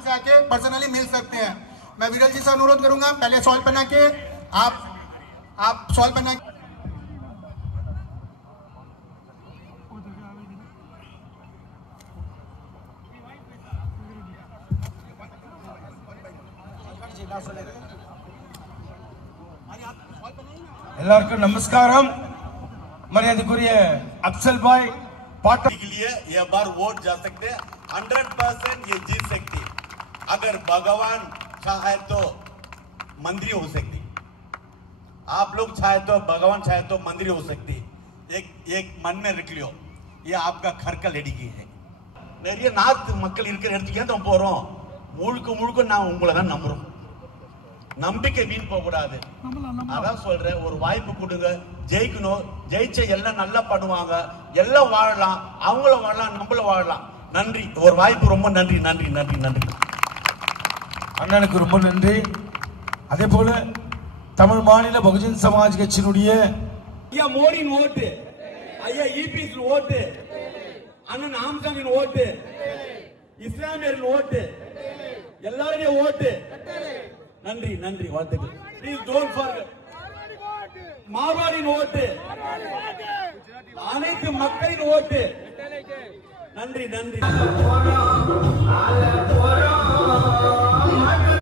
आराम से आके पर्सनली मिल सकते हैं। मैं विरल जी से अनुरोध करूंगा, पहले शॉल पहना के आप शॉल पहना के எல்லாருக்கும் நமஸ்காரம். மரியாதைக்குரிய अफसल भाई पार्टी के लिए ये बार वोट जा सकते हैं, 100% ये जीत सकती। अगर भगवान चाहे तो मंत्री हो सकती, आप लोग चाहे तो भगवान चाहे तो मंत्री हो सकती। एक मन में रख लियो, ये आपका घर का लड़की है। நிறைய நார்த் மக்கள் இருக்கிற இடத்துக்கு ஏன் போறோம், முழுக்க முழுக்க நான் உங்களை தான் நம்புறோம். நம்பிக்கை வீண் போக கூடாது. அதான் சொல்றேன், ஒரு வாய்ப்பு கொடுங்க, ஜெயிக்கணும். ஜெயிச்ச எல்லாம் நல்லா பண்ணுவாங்க, எல்லாம் வாழலாம், அவங்களும் வாழலாம், நம்மளும் வாழலாம். நன்றி, ஒரு வாய்ப்பு ரொம்ப நன்றி நன்றி நன்றி நன்றி. அண்ணனுக்கு ரொம்ப நன்றி. அதே போல தமிழ் மாநில பகுஜன் சமாஜ் கட்சியினுடைய ஐயா மோடியின் ஓட்டு, ஐயா இபிஎஸ் ஓட்டு, அண்ணன் ஆம்சாங்கின் ஓட்டு, இஸ்லாமியரின் ஓட்டு, எல்லாருடைய ஓட்டு. நன்றி நன்றி, வாழ்த்துக்கள். ப்ளீஸ் டோன்ட் ஃபர்கெட் மார்வாடியின் ஓட்டு, அனைத்து மக்களின் ஓட்டு. நன்றி நன்றி.